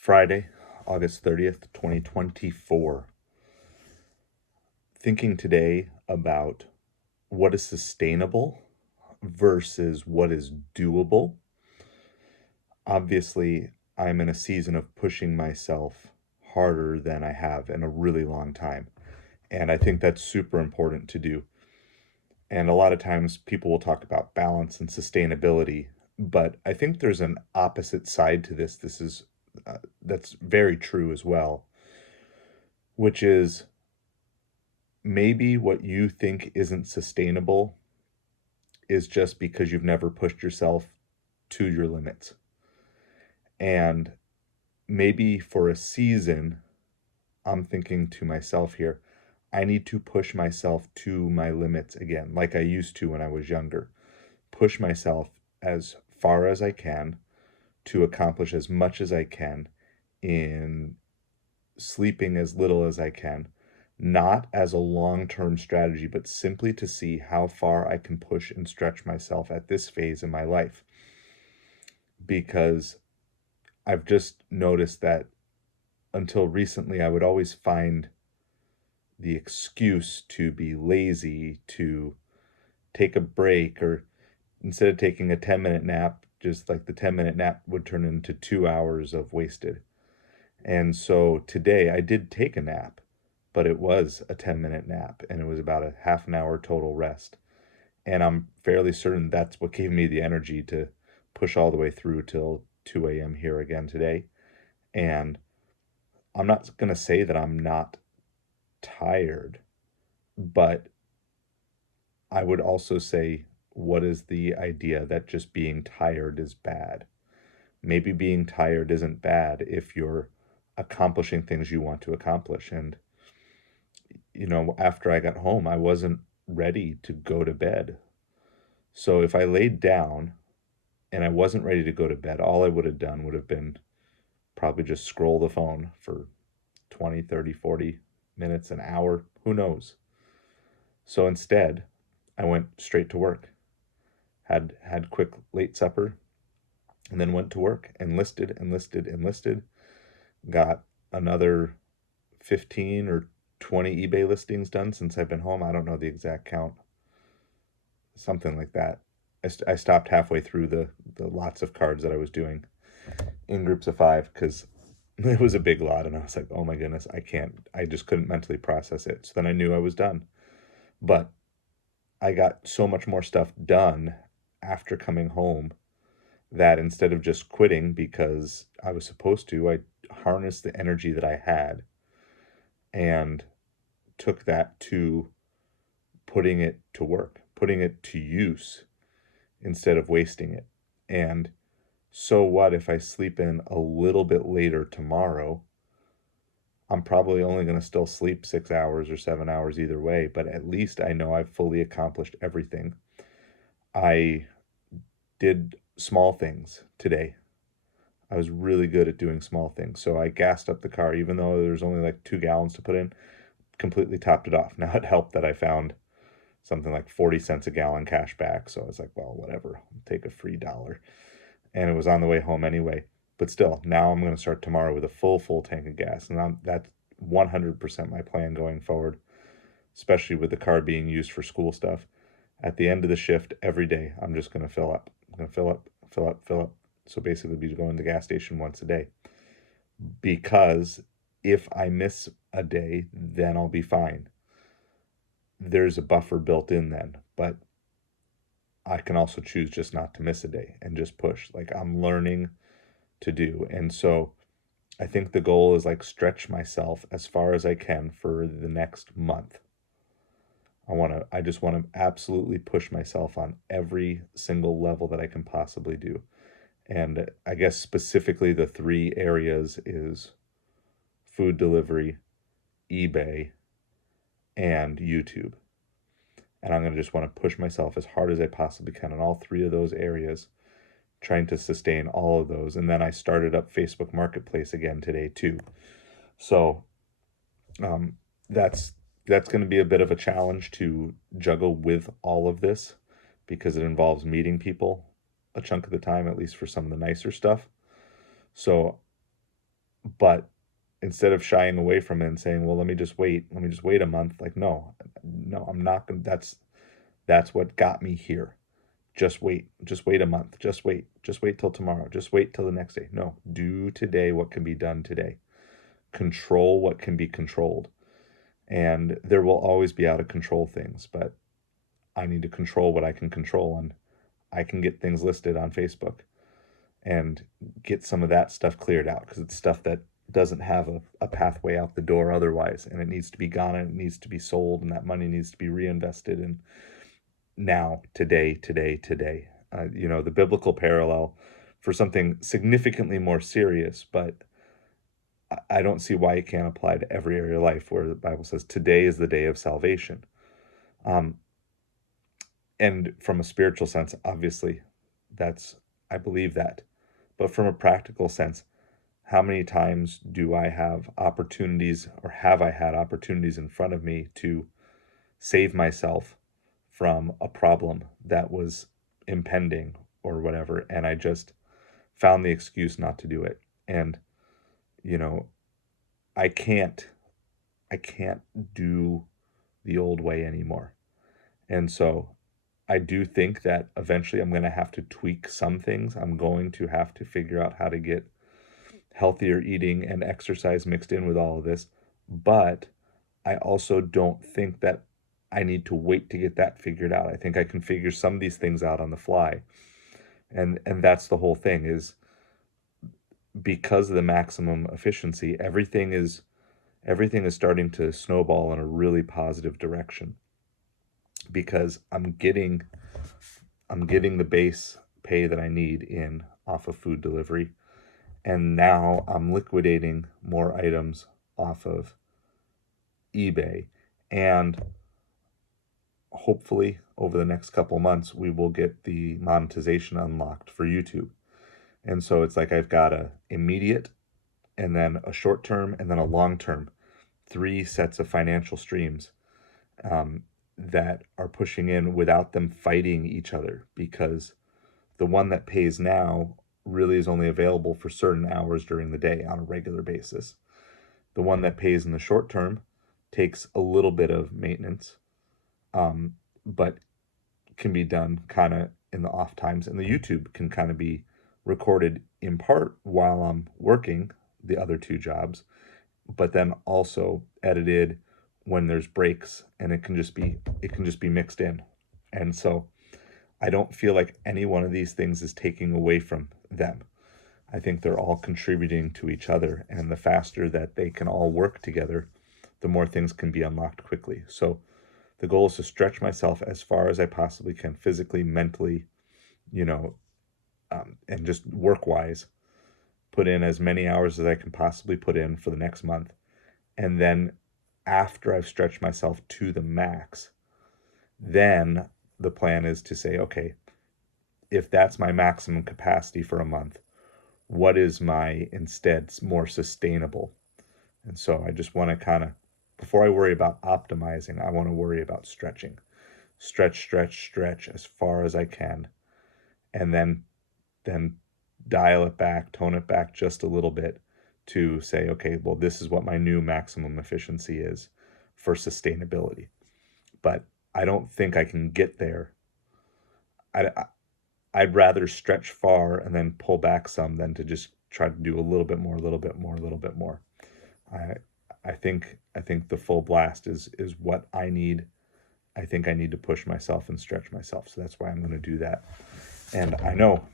Friday, August 30th, 2024. Thinking today about what is sustainable versus what is doable. Obviously, I'm in a season of pushing myself harder than I have in a really long time. And I think that's super important to do. And a lot of times people will talk about balance and sustainability, but I think there's an opposite side to this. That's very true as well, which is maybe what you think isn't sustainable is just because you've never pushed yourself to your limits. And maybe for a season, I'm thinking to myself here, I need to push myself to my limits again, like I used to when I was younger. Push myself as far as I can to accomplish as much as I can in sleeping as little as I can, not as a long-term strategy, but simply to see how far I can push and stretch myself at this phase in my life. Because I've just noticed that until recently, I would always find the excuse to be lazy, to take a break, or instead of taking a 10-minute nap, just like the 10-minute nap would turn into 2 hours of wasted. And so today I did take a nap, but it was a 10-minute nap and it was about a half an hour total rest. And I'm fairly certain that's what gave me the energy to push all the way through till 2 a.m. here again today. And I'm not going to say that I'm not tired, but I would also say, what is the idea that just being tired is bad? Maybe being tired isn't bad if you're accomplishing things you want to accomplish. And, after I got home, I wasn't ready to go to bed. So if I laid down and I wasn't ready to go to bed, all I would have done would have been probably just scroll the phone for 20, 30, 40 minutes, an hour, who knows. So instead, I went straight to work, had quick late supper, and then went to work, enlisted, got another 15 or 20 eBay listings done since I've been home. I don't know the exact count, something like that. I stopped halfway through the lots of cards that I was doing in groups of 5 because it was a big lot, and I was like, oh my goodness, I just couldn't mentally process it. So then I knew I was done. But I got so much more stuff done after coming home that instead of just quitting because I was supposed to, I harnessed the energy that I had and took that to putting it to work, putting it to use instead of wasting it. And so what if I sleep in a little bit later tomorrow? I'm probably only going to still sleep 6 hours or 7 hours either way, but at least I know I've fully accomplished everything. I did small things today. I was really good at doing small things. So I gassed up the car, even though there's only like 2 gallons to put in, completely topped it off. Now it helped that I found something like 40 cents a gallon cash back. So I was like, well, whatever, I'll take a free dollar. And it was on the way home anyway. But still, now I'm going to start tomorrow with a full tank of gas. And that's 100% my plan going forward, especially with the car being used for school stuff. At the end of the shift every day, I'm just going to fill up. I'm going to fill up. So basically be going to the gas station once a day. Because if I miss a day, then I'll be fine. There's a buffer built in then, but I can also choose just not to miss a day and just push like I'm learning to do. And so I think the goal is like stretch myself as far as I can for the next month. I just want to absolutely push myself on every single level that I can possibly do. And I guess specifically the 3 areas is food delivery, eBay, and YouTube. And I'm going to just want to push myself as hard as I possibly can in all 3 of those areas, trying to sustain all of those. And then I started up Facebook Marketplace again today too. So that's going to be a bit of a challenge to juggle with all of this because it involves meeting people a chunk of the time, at least for some of the nicer stuff. So But instead of shying away from it and saying, well, let me just wait a month, like, no, I'm not gonna, that's what got me here. Just wait a month, just wait till tomorrow, just wait till the next day. No, do today what can be done today. Control what can be controlled. And there will always be out of control things, but I need to control what I can control. And I can get things listed on Facebook and get some of that stuff cleared out because it's stuff that doesn't have a pathway out the door otherwise, and it needs to be gone and it needs to be sold, and that money needs to be reinvested in now, today. The biblical parallel for something significantly more serious, but I don't see why it can't apply to every area of life where the Bible says today is the day of salvation. Um, and from a spiritual sense, obviously, that's, I believe that. But from a practical sense, how many times do I have opportunities, or have I had opportunities in front of me to save myself from a problem that was impending or whatever, and I just found the excuse not to do it? And you know, I can't I can't do the old way anymore. And so I do think that eventually I'm going to have to tweak some things. I'm going to have to figure out how to get healthier eating and exercise mixed in with all of this. But I also don't think that I need to wait to get that figured out. I think I can figure some of these things out on the fly. And that's the whole thing, is because of the maximum efficiency, everything is starting to snowball in a really positive direction, because I'm getting the base pay that I need in off of food delivery, and now I'm liquidating more items off of eBay, and hopefully over the next couple months we will get the monetization unlocked for YouTube. And so it's like I've got a immediate, and then a short term, and then a long term, three sets of financial streams, um, that are pushing in without them fighting each other, because the one that pays now really is only available for certain hours during the day on a regular basis. The one that pays in the short term takes a little bit of maintenance, but can be done kind of in the off times. And the YouTube can kind of be recorded in part while I'm working the other two jobs, but then also edited when there's breaks, and it can just be mixed in. And so I don't feel like any one of these things is taking away from them. I think they're all contributing to each other, and the faster that they can all work together, the more things can be unlocked quickly. So the goal is to stretch myself as far as I possibly can, physically, mentally, you know, and just work wise, put in as many hours as I can possibly put in for the next month. And then after I've stretched myself to the max, then the plan is to say, okay, if that's my maximum capacity for a month, what is my instead more sustainable? And so I just want to kind of, before I worry about optimizing, I want to worry about stretching. Stretch as far as I can, and then dial it back, tone it back just a little bit to say, okay, well, this is what my new maximum efficiency is for sustainability. But I don't think I can get there. I, I'd rather stretch far and then pull back some than to just try to do a little bit more, a little bit more, a little bit more. I I think the full blast is what I need. I think I need to push myself and stretch myself. So that's why I'm going to do that. And I know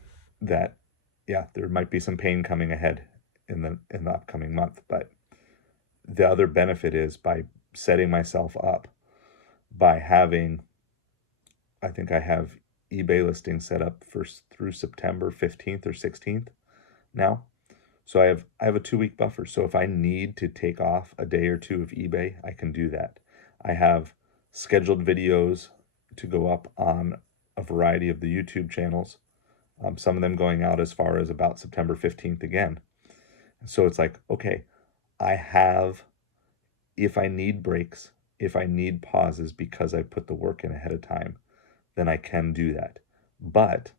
that, yeah, there might be some pain coming ahead in the upcoming month, but the other benefit is by setting myself up, by having, I think I have eBay listings set up for through September 15th or 16th now. So I have a 2 week buffer. So if I need to take off a day or two of eBay, I can do that. I have scheduled videos to go up on a variety of the YouTube channels. Some of them going out as far as about September 15th again. So it's like, okay, I have, if I need breaks, if I need pauses because I put the work in ahead of time, then I can do that. But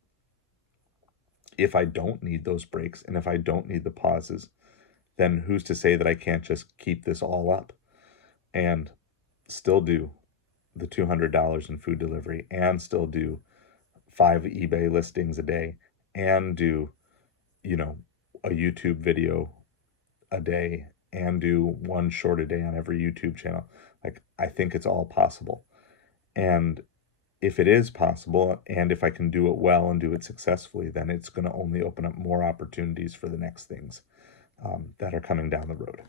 if I don't need those breaks, and if I don't need the pauses, then who's to say that I can't just keep this all up and still do the $200 in food delivery and still do 5 eBay listings a day and do, you know, a YouTube video a day and do one short a day on every YouTube channel. Like, I think it's all possible. And if it is possible, and if I can do it well and do it successfully, then it's going to only open up more opportunities for the next things that are coming down the road.